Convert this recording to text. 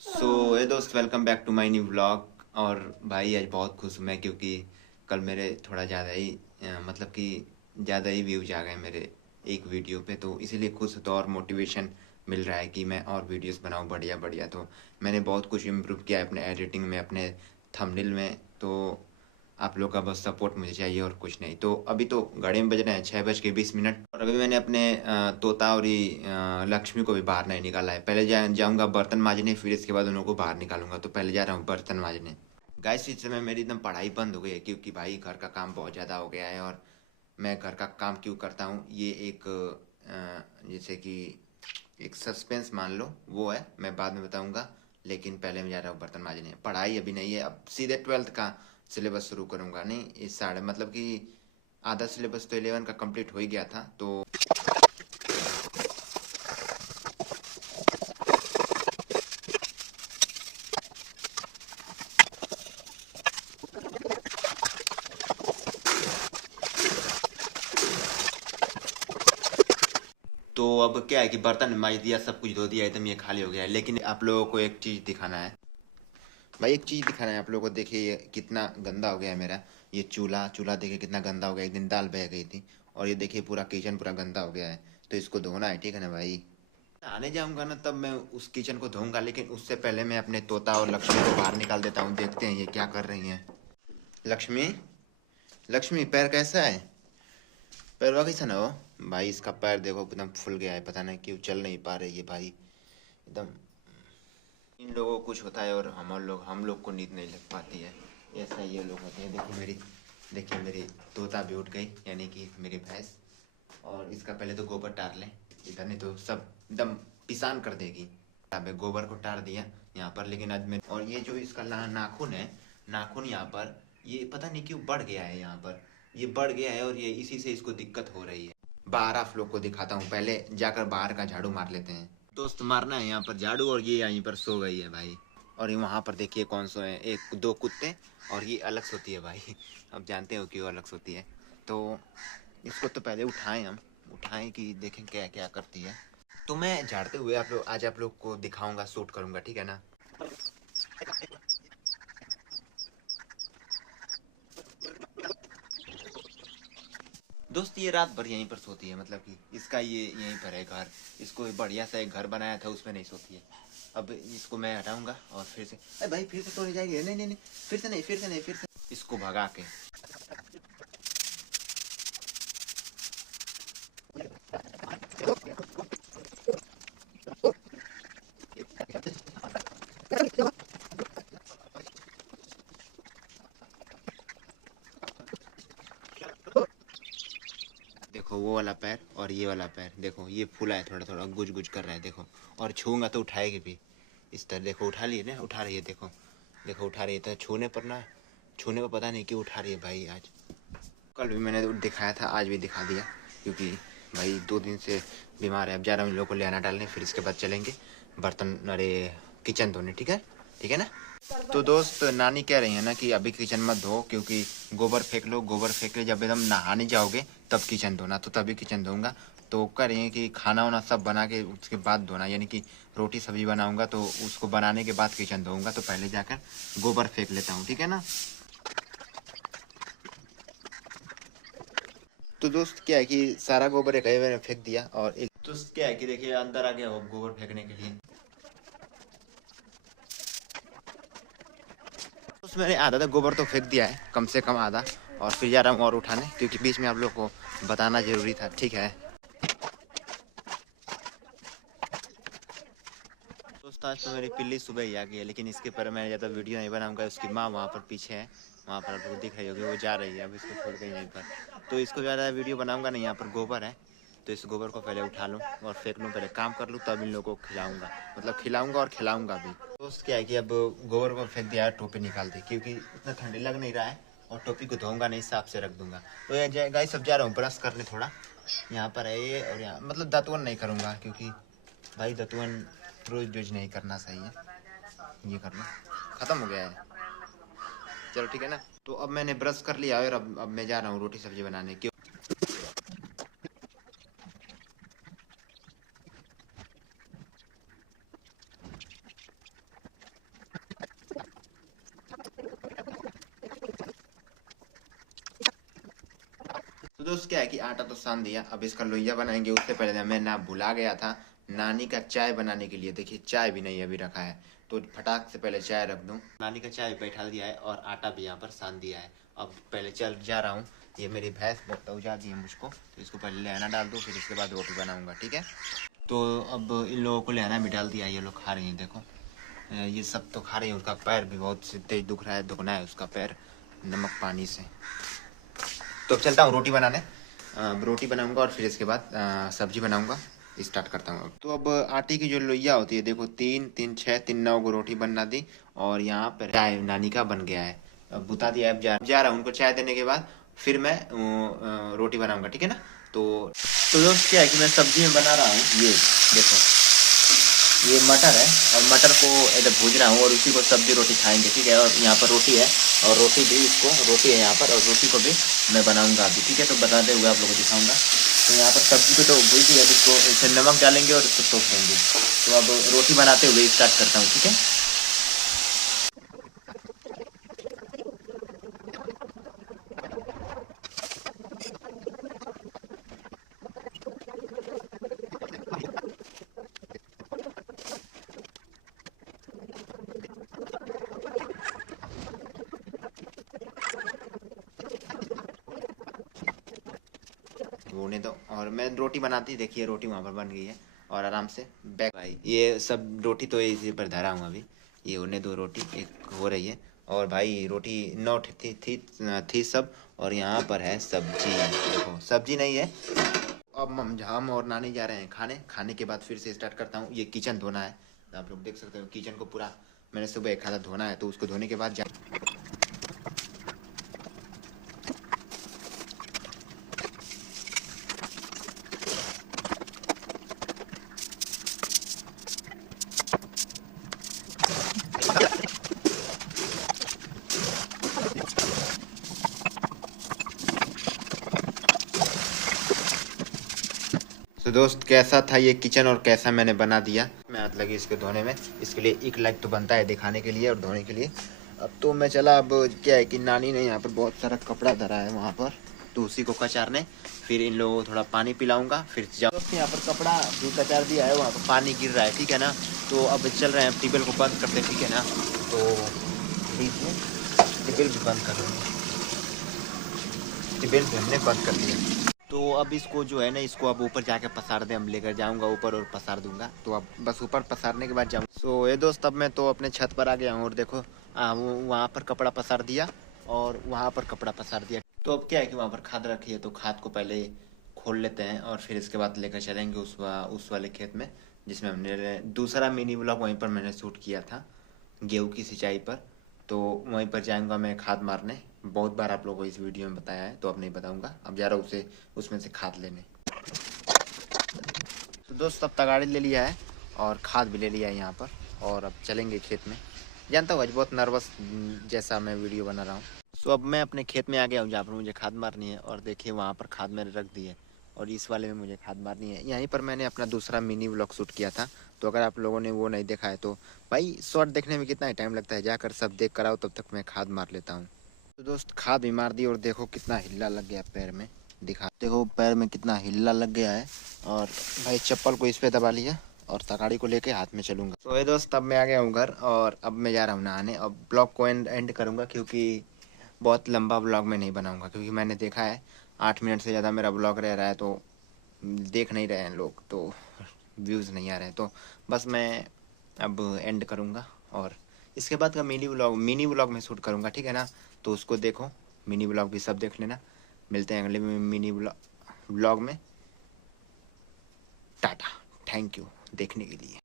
हे दोस्त, welcome back to my new vlog. और भाई आज बहुत खुश हूँ मैं, क्योंकि कल मेरे थोड़ा ज़्यादा ही मतलब कि ज़्यादा ही व्यूज आ गए मेरे एक वीडियो पे, तो इसीलिए खुश तो और मोटिवेशन मिल रहा है कि मैं और वीडियोस बनाऊँ बढ़िया बढ़िया। तो मैंने बहुत कुछ इम्प्रूव किया है अपने एडिटिंग में, अपने थंबनेल में। तो आप लोग का बस सपोर्ट मुझे चाहिए और कुछ नहीं। तो अभी तो घड़ी में बज रहे हैं 6:20 और अभी मैंने अपने तोता और ये लक्ष्मी को भी बाहर नहीं निकाला है। पहले जाऊंगा बर्तन मांजने, फिर इसके बाद उनको बाहर निकालूंगा। तो पहले जा रहा हूँ बर्तन मांजने। गाइस, इस समय मेरी एकदम पढ़ाई बंद हो गई है, क्योंकि भाई घर का काम बहुत ज़्यादा हो गया है। और मैं घर का काम क्यों करता हूँ, ये एक जैसे कि एक सस्पेंस मान लो, वो है, मैं बाद में बताऊंगा। लेकिन पहले मैं जा रहा हूँ बर्तन मांजने। पढ़ाई अभी नहीं है, अब सीधे 12th का सिलेबस शुरू करूंगा। नहीं, इस साढ़े मतलब कि आधा सिलेबस तो 11 का कंप्लीट हो ही गया था। तो अब क्या है कि बर्तन मांज दिया, सब कुछ धो दिया, एकदम ये खाली हो गया है। लेकिन आप लोगों को एक चीज़ दिखाना है भाई, एक चीज़ दिखाना है आप लोगों को। देखिए ये कितना गंदा हो गया है मेरा ये चूल्हा। चूल्हा देखिए कितना गंदा हो गया, एक दिन दाल बह गई थी। और ये देखिए पूरा किचन पूरा गंदा हो गया है। तो इसको धोना है, ठीक है ना भाई। आने जाऊंगा ना तब मैं उस किचन को धोऊंगा, लेकिन उससे पहले मैं अपने तोता और लक्ष्मी को बाहर निकाल देता हूँ। देखते हैं ये क्या कर रही हैं। लक्ष्मी, लक्ष्मी पैर कैसा है? पैर वह कैसा ना हो? भाई इसका पैर देखो एकदम फूल गया है, पता नहीं क्यों चल नहीं पा रही है भाई एकदम। इन लोगों को कुछ होता है और हम लोग को नींद नहीं लग पाती है। ऐसा ये लोग होते हैं। देखिए मेरी तोता भी उठ गई, यानी कि मेरी भैंस। और इसका पहले तो गोबर टार लें इधर, नहीं तो सब एकदम पिसान कर देगी। अब गोबर को टार दिया यहाँ पर, लेकिन आज मैं, और ये जो इसका नाखून है, नाखून यहाँ पर ये पता नहीं क्यों बढ़ गया है। यहाँ पर ये बढ़ गया है और ये इसी से इसको दिक्कत हो रही है। बाहर आप लोग को दिखाता हूँ, पहले जाकर बाहर का झाड़ू मार लेते हैं। दोस्त मारना है यहाँ पर झाड़ू, और ये यहीं पर सो गई है भाई। और ये वहाँ पर देखिए कौन सो है, एक दो कुत्ते। और ये अलग सोती है भाई। अब जानते हो क्यों अलग सोती है। तो इसको तो पहले उठाएं, हम उठाएं कि देखें क्या क्या करती है। तो मैं झाड़ते हुए आज आप लोग को दिखाऊंगा, शूट करूंगा, ठीक है ना। दोस्त ये रात भर यहीं पर सोती है, मतलब कि इसका ये यहीं पर है घर। इसको बढ़िया सा एक घर बनाया था, उसमें नहीं सोती है। अब इसको मैं हटाऊंगा और फिर से, अरे भाई फिर से सोने जाएगी। नहीं नहीं नहीं, फिर से नहीं, फिर से नहीं, फिर से इसको भगा के। देखो वो वाला पैर और ये वाला पैर देखो, ये फूला है, थोड़ा थोड़ा गुज गुज कर रहा है देखो। और छूंगा तो उठाएगी भी। इस तरह देखो, उठा ली है ना, उठा रही है देखो। देखो उठा रही है, तो छूने पर ना, छूने पर पता नहीं क्यों उठा रही है भाई आज। कल भी मैंने दिखाया था, आज भी दिखा दिया, क्योंकि भाई 2 दिन से बीमार है। अब जा रहा हूँ इन लोगों को ले आना डालने, फिर इसके बाद चलेंगे बर्तन, अरे किचन धोने, ठीक है, ठीक है ना। तो दोस्त नानी कह रही है ना कि अभी किचन मत धो, क्योंकि गोबर फेंक लो, गोबर फेंक ले, जब एकदम नहाने जाओगे तब किचन धोना। तो तभी किचन धोऊंगा। तो कह रही है कि खाना वाना सब बना के उसके बाद धोना, यानी कि रोटी सब्जी बनाऊंगा तो उसको बनाने के बाद किचन धोऊंगा। तो पहले जाकर गोबर फेंक लेता हूँ, ठीक है ना। तो दोस्त क्या है कि सारा गोबर एक ही बार में फेंक दिया, और एक दोस्त क्या है कि देखिए अंदर आ गया वो गोबर फेंकने के लिए। उसमें मैंने आधा तक गोबर तो फेंक दिया है, कम से कम आधा। और फिर जा रहा हूँ और उठाने, क्योंकि बीच में आप लोग को बताना जरूरी था, ठीक है। दोस्त आज तो मेरी पिल्ली सुबह ही आ गई है, लेकिन इसके पर मैं ज़्यादा वीडियो नहीं बनाऊंगा। उसकी माँ वहाँ पर पीछे है, वहाँ पर आप लोग दिख रही होगी, वो जा रही है अब इसको छोड़ के यहीं पर। तो इसको ज़्यादा वीडियो बनाऊंगा नहीं, यहाँ पर गोबर है। तो इस गोबर को पहले उठा लूँ और फेंक लूँ, पहले काम कर लूँ, तब इन लोगों को खिलाऊंगा, मतलब खिलाऊंगा और खिलाऊंगा भी। दोस्त क्या है कि अब गोबर को फेंक दिया, टोपी निकाल दी, क्योंकि इतना ठंडी लग नहीं रहा है। और टोपी को धोऊंगा नहीं, साफ से रख दूंगा। तो ये गाइस सब जा रहा हूँ ब्रश करने थोड़ा। यहाँ पर है ये, और यहाँ मतलब दातुन नहीं करूँगा, क्योंकि भाई दातुन रोज रोज नहीं करना सही है। ये कर लो, खत्म हो गया है। चलो ठीक है ना। तो अब मैंने ब्रश कर लिया, और अब मैं जा रहा हूँ रोटी सब्जी बनाने। क्यों? दोस्त क्या है कि आटा तो सान दिया, अब इसका लोइया बनाएंगे। उससे पहले मैं ना भुला गया था नानी का चाय बनाने के लिए। देखिए चाय भी नहीं अभी रखा है, तो फटाक से पहले चाय रख दूं। नानी का चाय बैठा दिया है और आटा भी यहाँ पर सान दिया है। अब पहले चल जा रहा हूँ, ये मेरी भैंस बहुत उजा दी है मुझको, तो इसको पहले लेना डाल दूँ, फिर इसके बाद रोटी बनाऊँगा, ठीक है। तो अब इन लोगों को लेना भी डाल दिया, ये लोग खा रहे हैं, देखो ये सब तो खा रहे हैं। उसका पैर भी बहुत तेज दुख रहा है, दुखना है उसका पैर नमक पानी से। तो अब चलता हूँ रोटी बनाने, रोटी बनाऊंगा और फिर इसके बाद सब्जी बनाऊंगा, स्टार्ट करता हूँ। तो अब आटे की जो लोइया होती है, देखो 3 3 6 3 9 को रोटी बनना दी, और यहाँ पर चाय नानी का बन गया है। अब बुता दिया, अब जा रहा हूँ उनको चाय देने के बाद फिर मैं रोटी बनाऊंगा, ठीक है ना। तो दोस्त क्या है कि मैं सब्जी में बना रहा हूँ, ये देखो ये मटर है, और मटर को इधर भूज रहा हूँ और उसी को सब्जी रोटी खाएंगे, ठीक है। और यहाँ पर रोटी है, और रोटी भी इसको रोटी है यहाँ पर, और रोटी को भी मैं बनाऊंगा अभी, ठीक है। तो बताते हुए आप लोगों को दिखाऊंगा। तो यहाँ पर सब्जी को तो भूज दिया, इसको इसे नमक डालेंगे और इसको तोप देंगे। तो अब रोटी बनाते हुए स्टार्ट करता हूँ, ठीक है। होने दो, और मैं रोटी बनाती, देखिए रोटी वहाँ पर बन गई है, और आराम से बैक भाई ये सब रोटी तो इसी पर धरा हूँ अभी। ये होने दो, रोटी एक हो रही है, और भाई रोटी 9 थी सब, और यहाँ पर है सब्जी, देखो सब्जी नहीं है। अब हम और नानी जा रहे हैं खाने के बाद फिर से स्टार्ट करता हूँ। ये किचन धोना है, तो आप लोग देख सकते हो किचन को पूरा मैंने सुबह एक हाथ धोना है, तो उसको धोने के बाद जा। तो दोस्त कैसा था ये किचन और कैसा मैंने बना दिया, मैं हाथ लगी इसके धोने में। इसके लिए एक लाइक तो बनता है दिखाने के लिए और धोने के लिए। अब तो मैं चला, अब क्या है कि नानी ने यहाँ पर बहुत सारा कपड़ा धरा है वहाँ पर, तो उसी को कचारने, फिर इन लोगों को थोड़ा पानी पिलाऊंगा, फिर जाओ। यहाँ पर कपड़ा भी कचार दिया है, वहाँ पर पानी गिर रहा है, ठीक है ना। तो अब चल रहे हैं, ट्यूबवेल को बंद करते, ठीक है ना। तो ट्यूबवेल भी बंद कर देंगे, ट्यूबवेल भी हमने बंद कर दिया। तो अब इसको जो है ना, इसको अब ऊपर जाके पसार दे, हम लेकर जाऊंगा ऊपर और पसार दूंगा। तो अब बस ऊपर पसारने के बाद जाऊंगा। सो ये दोस्त अब मैं तो अपने छत पर आ गया हूँ, और देखो वहाँ पर कपड़ा पसार दिया और वहाँ पर कपड़ा पसार दिया। तो अब क्या है कि वहाँ पर खाद रखी है, तो खाद को पहले खोल लेते हैं और फिर इसके बाद लेकर चलेंगे उस वाले खेत में, जिसमें हमने दूसरा मिनी ब्लॉग वहीं पर मैंने शूट किया था गेहूँ की सिंचाई पर। तो वहीं पर जाऊंगा मैं खाद मारने। बहुत बार आप लोगों को इस वीडियो में बताया है, तो अब नहीं बताऊंगा। अब जा रहा हूँ उसमें से खाद लेने। तो दोस्त अब तगाड़ी ले लिया है और खाद भी ले लिया है यहाँ पर, और अब चलेंगे खेत में। जानता हूँ आज बहुत नर्वस जैसा मैं वीडियो बना रहा हूँ। सो अब मैं अपने खेत में आ गया हूँ, जहाँ पर मुझे खाद मारनी है, और देखिए वहाँ पर खाद मैंने रख दी है, और इस वाले में मुझे खाद मारनी है। यहीं पर मैंने अपना दूसरा मिनी व्लॉग शूट किया था, तो अगर आप लोगों ने वो नहीं देखा है तो भाई शॉर्ट देखने में कितना ही टाइम लगता है, जाकर सब देख कर आओ, तब तक मैं खाद मार लेता हूँ। तो दोस्त खाद भी मार दी, और देखो कितना हिल्ला लग गया पैर में, दिखा देखो पैर में कितना हिल्ला लग गया है। और भाई चप्पल को इस पे दबा लिया और तगाड़ी को लेके हाथ में चलूंगा। तो ये दोस्त अब मैं आ गया हूँ घर, और अब मैं जा रहा हूँ नहाने। अब ब्लॉग को एंड करूँगा, क्योंकि बहुत लंबा ब्लॉग मैं नहीं बनाऊँगा, क्योंकि मैंने देखा है 8 मिनट से ज़्यादा मेरा ब्लॉग रह रहा है, तो देख नहीं रहे हैं लोग, तो व्यूज़ नहीं आ रहे हैं। तो बस मैं अब एंड करूँगा, और इसके बाद का मिनी व्लॉग में शूट करूँगा, ठीक है ना। तो उसको देखो, मिनी व्लॉग भी सब देख लेना। मिलते हैं अगले मिनी व्लॉग में। टाटा, थैंक यू देखने के लिए।